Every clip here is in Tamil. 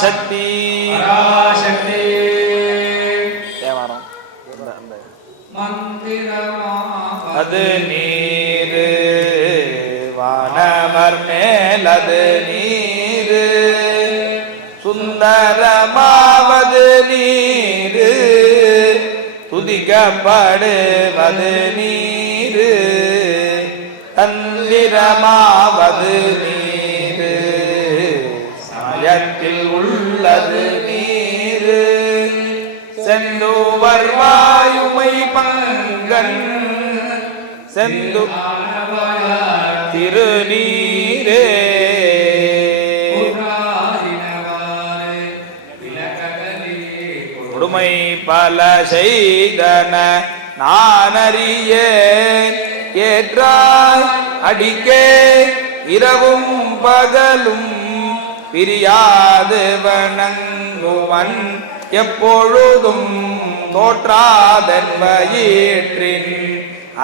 பராசக்தி பராசக்தி தேவாரம். அது நீரு. வானவர் மேலது நீரு. சுந்தரமாவது நீரு. துதிக்கப்படுவது நீரு. தந்திரமாவது நீரு உள்ளத்தில் உள்ளது நீரு. செந்தூவர் வாயுமை பங்கன். செந்து திருநீரே. கொடுமை பல செய்தன நான் ஏற்றாய் அடிக்கே இரவும் பகலும் பிரியாது வணங்குவன் எப்பொழுதும் தோற்றாதன்பயிற்றின்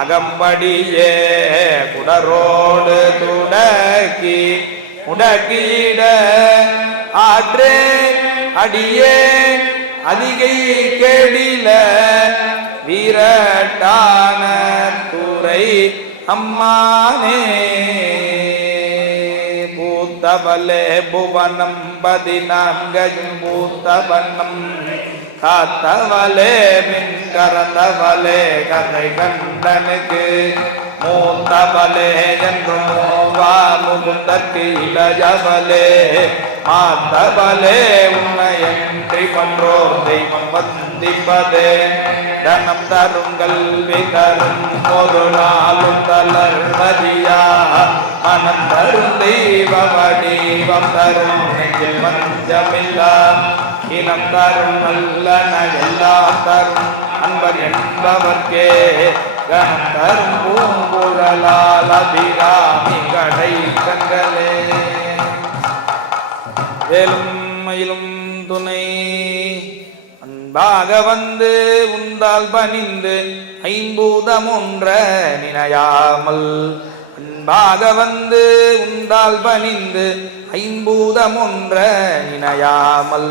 அகம்படியே குடரோடு துடக்கி முடக்கிட ஆற்றே அடியே அதிகை கேடில வீரட்டான துறை அம்மானே. பூத்தவலே புவனம் பதினாங்கையும் பூத்தவனம் காத்தவலே மின் கரந்தவலே கதை கண்டனுக்கு. மூத்தவலே என்று மூவா முகுந்தற்கு இளையவலே மாத்தவலே உன்னையன்றி பன்றோர் தெய்வம் வந்திப்பதே. தனம் தரும் கல்வி தரும் ஒரு நாளும் தளர்மதியா மனம் தரும் தெய்வம் வடிவம் தரும் நெஞ்சில் மஞ்சமில்லா இனம் தரும் நல்லன எல்லாம் தரும் அன்பர் என்பவர்க்கே கணம் தரும் பூங்குழலால் அபிராமி கடை கண்களே. வேலும் மயிலும் துணை அன்பாக வந்து உந்தால் பணிந்து ஐம்பூதம் ஒன்ற நினையாமல் அன்பாக வந்து உந்தால் பணிந்து ஐம்பூதம் ஒன்ற இணையாமல்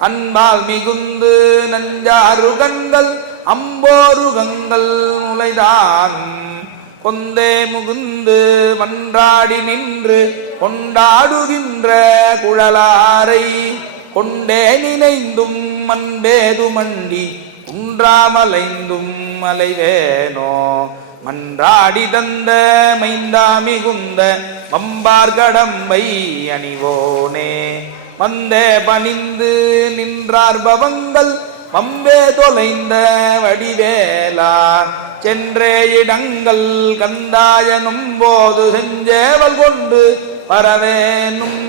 அன்பால் மிகுந்து நஞ்சாருகங்கள் அம்போருகங்கள் முளைதான் கொந்தே முகுந்து மன்றாடி நின்று கொண்டாடுகின்ற குழலாரை கொண்டே நினைந்தும் மண்பேது மண்டி குன்றாமலைந்தும் அலைவேனோ மன்றாடி தந்த மைந்தா மிகுந்த மம்பார்கடம்பை அணிவோனே. வந்தே பணிந்து நின்றார் பவங்கள் வம்பே தொலைந்த வடிவேலா சென்றே இடங்கள் கந்தாயனும் போது செஞ்சேவல் கொண்டு பரவேனும்.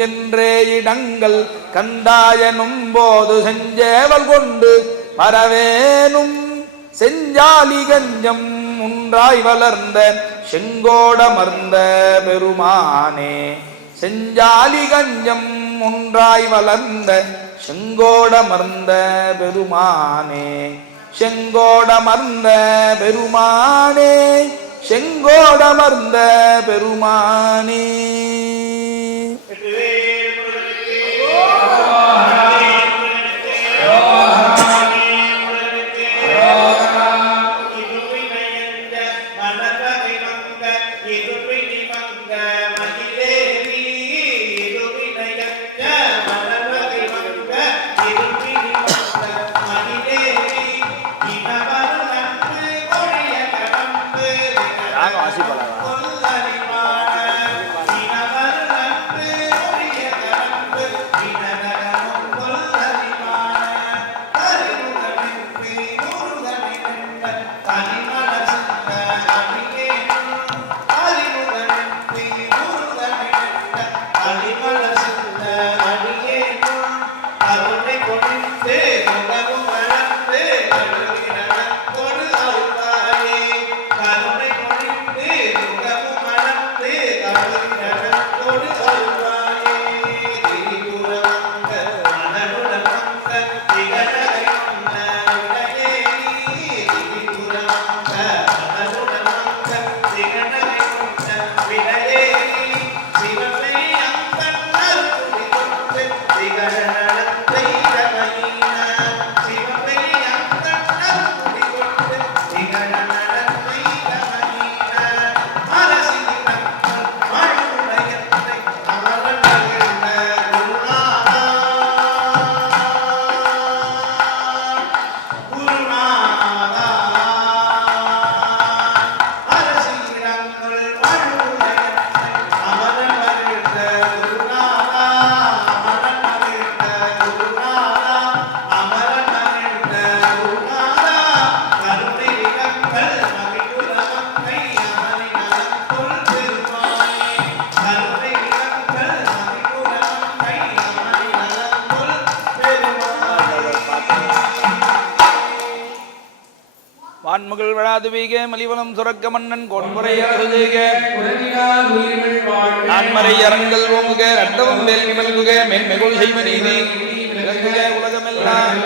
சென்றே இடங்கள் கந்தாயனும் போது செஞ்சேவல் கொண்டு பரவேனும். செஞ்சாலி கஞ்சம் உன்றாய் வளர்ந்த செங்கோடமர்ந்த பெருமானே. செஞ்சாலி கஞ்சம் ஒன்றாய் வளர்ந்த செங்கோடமர்ந்த பெருமானே. செங்கோடமர்ந்த பெருமானே செங்கோடமர்ந்த பெருமானே. மகள் விழாதுவீக சுரக்க மன்னன் கொன்முறை அரசு செய்க உறங்கினார் நான்மறை வேல்வி மல்குக மென்மெகுள் செய்வ நீதி உலகமெல்லாம்.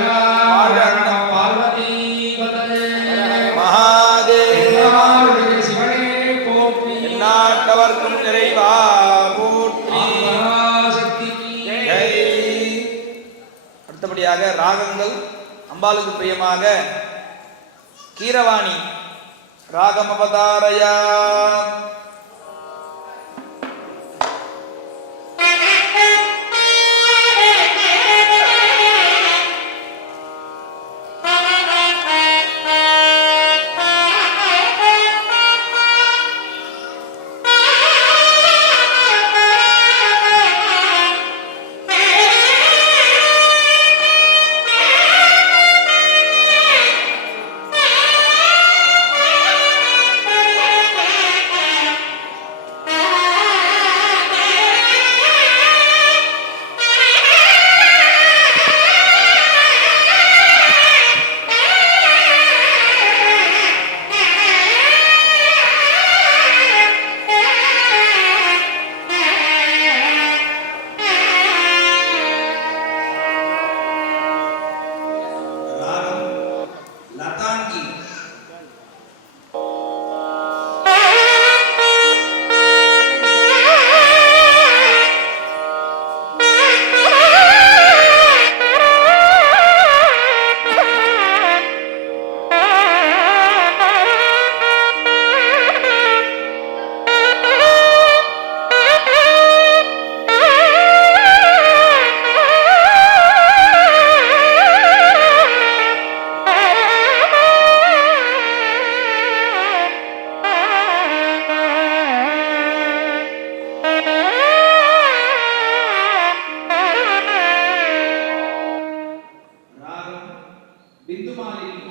மகாதேவா நாட்டவர்க்கும் நிறைவா அடுத்தபடியாக ராகங்கள் அம்பாளுக்கு பிரியமாக கீரவாணி. ராகமவதாரயா. എന്തുമായിരിക്കും